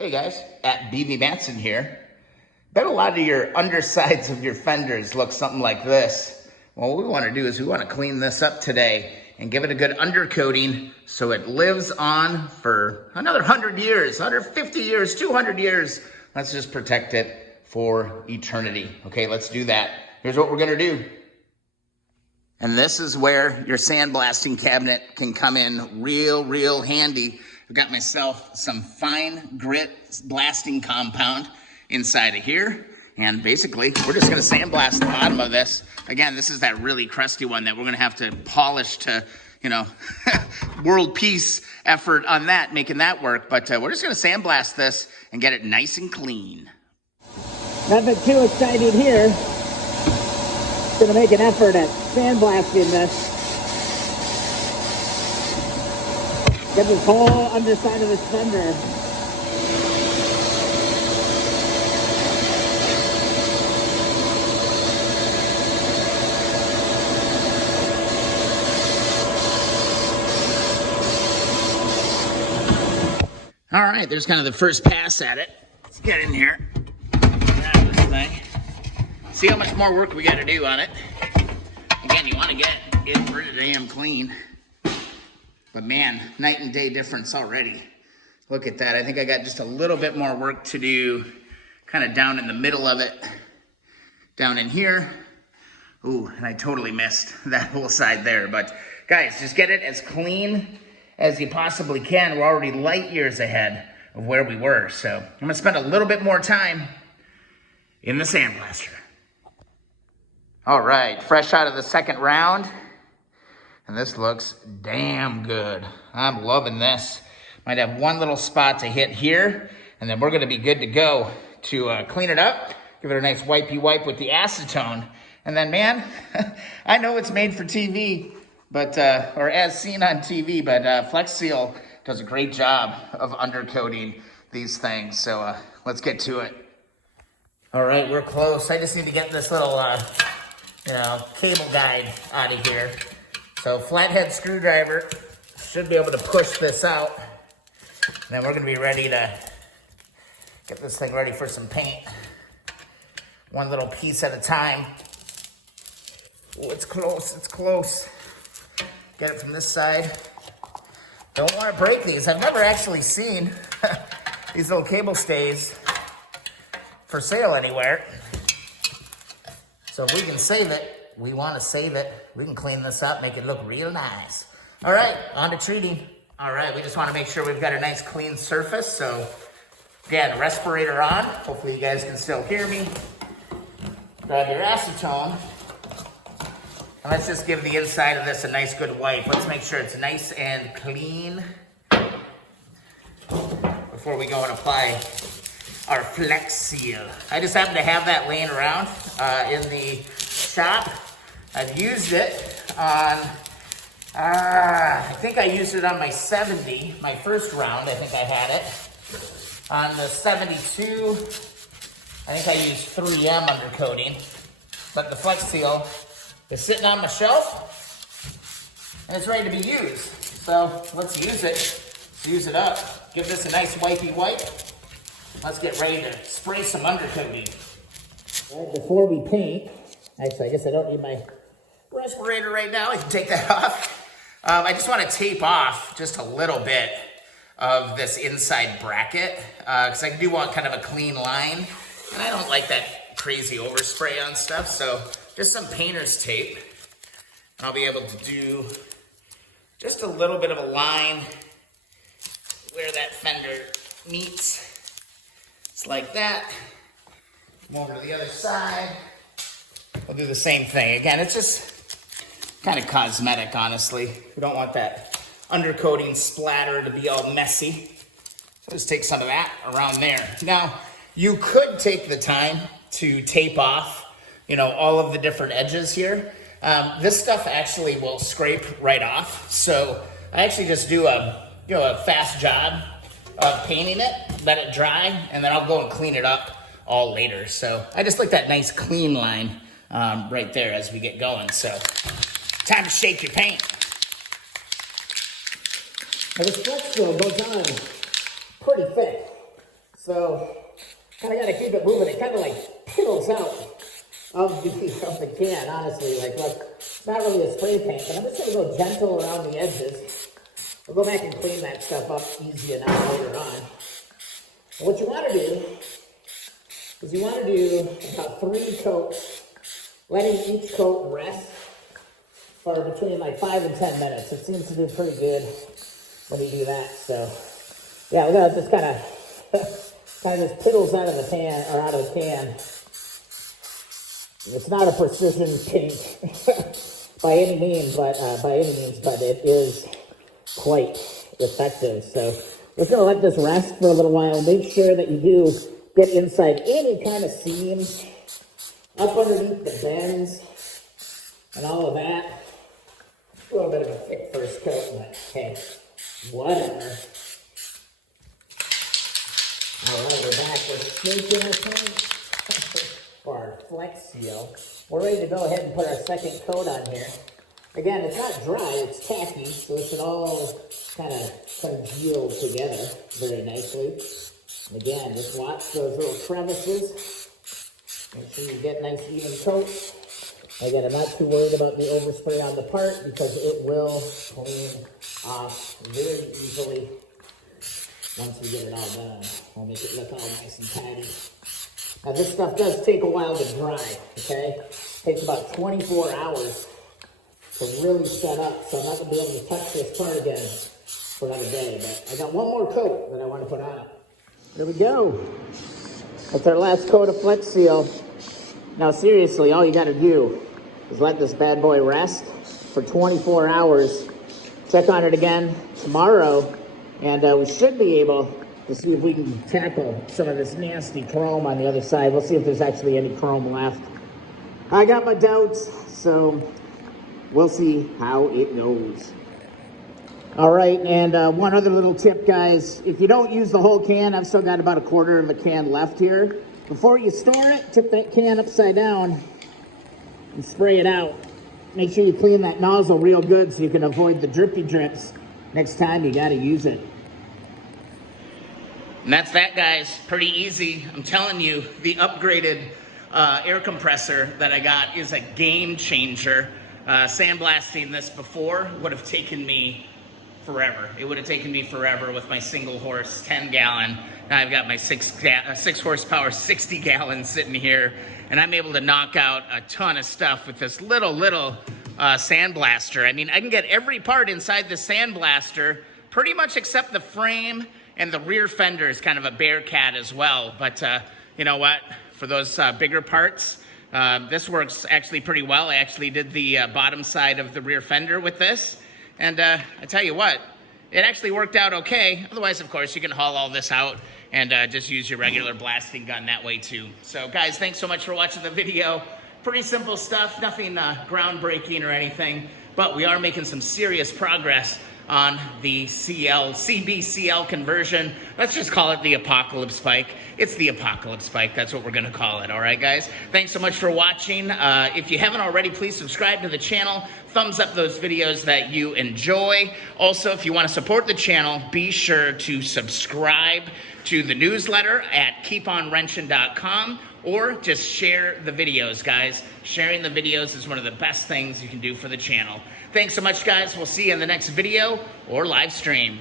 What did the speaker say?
Hey guys, at BV Manson here. Bet a lot of your undersides of your fenders look something like this. Well, what we want to do is we want to clean this up today and give it a good undercoating so it lives on for another 100 years, 150 years, 200 years. Let's just protect it for eternity. Okay, let's do that. Here's what we're going to do. And this is where your sandblasting cabinet can come in real handy. I've got myself some fine grit blasting compound inside of here. And basically, we're just gonna sandblast the bottom of this. Again, this is that really crusty one that we're gonna have to polish to, world peace effort on that, making that work. But we're just gonna sandblast this and get it nice and clean. Nothing too exciting here. Gonna make an effort at sandblasting this. Get this whole underside of this fender. All right, there's kind of the first pass at it. Let's get in here. Grab this thing. See how much more work we got to do on it. Again, you want to get it pretty damn clean. But man, night and day difference already. Look at that. I think I got just a little bit more work to do kind of down in the middle of it. Down in here. Ooh, and I totally missed that whole side there. But guys, just get it as clean as you possibly can. We're already light years ahead of where we were. So I'm gonna spend a little bit more time in the sandblaster. All right, fresh out of the second round. And this looks damn good. I'm loving this. Might have one little spot to hit here, and then we're gonna be good to go to clean it up, give it a nice wipey wipe with the acetone. And then man, I know it's made for TV, but or as seen on TV, but Flex Seal does a great job of undercoating these things. So let's get to it. All right, we're close. I just need to get this little cable guide out of here. So flathead screwdriver should be able to push this out. And then we're gonna be ready to get this thing ready for some paint. One little piece at a time. Oh, it's close, it's close. Get it from this side. Don't wanna break these. I've never actually seen these little cable stays for sale anywhere. So if we can save it, we want to save it. We can clean this up, make it look real nice. All right, on to treating. All right, we just want to make sure we've got a nice clean surface. So again, respirator on. Hopefully you guys can still hear me. Grab your acetone. And let's just give the inside of this a nice good wipe. Let's make sure it's nice and clean before we go and apply our Flex Seal. I just happen to have that laying around in the shop. I've used it on, I think I used it on my 70, my first round, I think I had it. On the 72, I think I used 3M undercoating. But the Flex Seal is sitting on my shelf, and it's ready to be used. So let's use it. Let's use it up. Give this a nice wipey wipe. Let's get ready to spray some undercoating. Right, before we paint, actually, I guess I don't need my respirator right now. I can take that off. I just want to tape off just a little bit of this inside bracket because I do want kind of a clean line. And I don't like that crazy overspray on stuff. So just some painter's tape. And I'll be able to do just a little bit of a line where that fender meets. It's like that. Come over to the other side. We'll do the same thing. Again, it's just kind of cosmetic, honestly. We don't want that undercoating splatter to be all messy. So just take some of that around there. Now, you could take the time to tape off, all of the different edges here. This stuff actually will scrape right off. So I actually just do a fast job of painting it, let it dry, and then I'll go and clean it up all later. So I just like that nice clean line right there as we get going. So time to shake your paint. Now this Flex Seal goes on pretty thick. So kind of got to keep it moving. It kind of like piddles out of the can, honestly. Like, look, it's not really a spray paint, but I'm just going to go gentle around the edges. We'll go back and clean that stuff up easy enough later on. And what you want to do is you want to do about 3 coats, letting each coat rest for between like 5 and 10 minutes. It seems to do pretty good when you do that. So, yeah, look at this kind of just piddles out of the pan, or out of the can. It's not a precision paint by any means, but it is quite effective. So we're just gonna let this rest for a little while. Make sure that you do get inside any kind of seams, up underneath the bends, and all of that. A little bit of a thick first coat, but hey, whatever. All right, we're back with sneaking our paint for our Flex Seal. We're ready to go ahead and put our second coat on here. Again, it's not dry, it's tacky, so it should all kind of congeal together very nicely. And again, just watch those little crevices. Make sure you get nice even coats. Again, I'm not too worried about the overspray on the part because it will clean off very easily once we get it all done. We'll make it look all nice and tidy. Now this stuff does take a while to dry, okay? It takes about 24 hours to really set up, so I'm not gonna be able to touch this part again for another day, but I got one more coat that I want to put on it. There we go. That's our last coat of Flex Seal. Now seriously, all you gotta do is let this bad boy rest for 24 hours. Check on it again tomorrow, and we should be able to see if we can tackle some of this nasty chrome on the other side. We'll see if there's actually any chrome left. I got my doubts, so we'll see how it goes. All right, and one other little tip, guys. If you don't use the whole can, I've still got about a quarter of a can left here. Before you store it, tip that can upside down and spray it out. Make sure you clean that nozzle real good so you can avoid the drippy drips next time you gotta use it. And that's that, guys. Pretty easy. I'm telling you, the upgraded air compressor that I got is a game changer. Sandblasting this before would have taken me forever. It would have taken me forever with my single horse 10-gallon. Now I've got my 6 horsepower 60-gallon sitting here, and I'm able to knock out a ton of stuff with this little sandblaster. I mean, I can get every part inside the sandblaster, pretty much except the frame, and the rear fender is kind of a Bearcat as well. But you know what? For those bigger parts, this works actually pretty well. I actually did the bottom side of the rear fender with this. And I tell you what, it actually worked out okay. Otherwise, of course, you can haul all this out and just use your regular blasting gun that way too. So guys, thanks so much for watching the video. Pretty simple stuff, nothing groundbreaking or anything, but we are making some serious progress on the CBCL conversion. Let's just call it the Apocalypse Bike. It's the Apocalypse Bike. That's what we're gonna call it, all right, guys? Thanks so much for watching. If you haven't already, please subscribe to the channel. Thumbs up those videos that you enjoy. Also, if you wanna support the channel, be sure to subscribe to the newsletter at keeponwrenching.com, or just share the videos, guys. Sharing the videos is one of the best things you can do for the channel. Thanks so much, guys. We'll see you in the next video or live stream.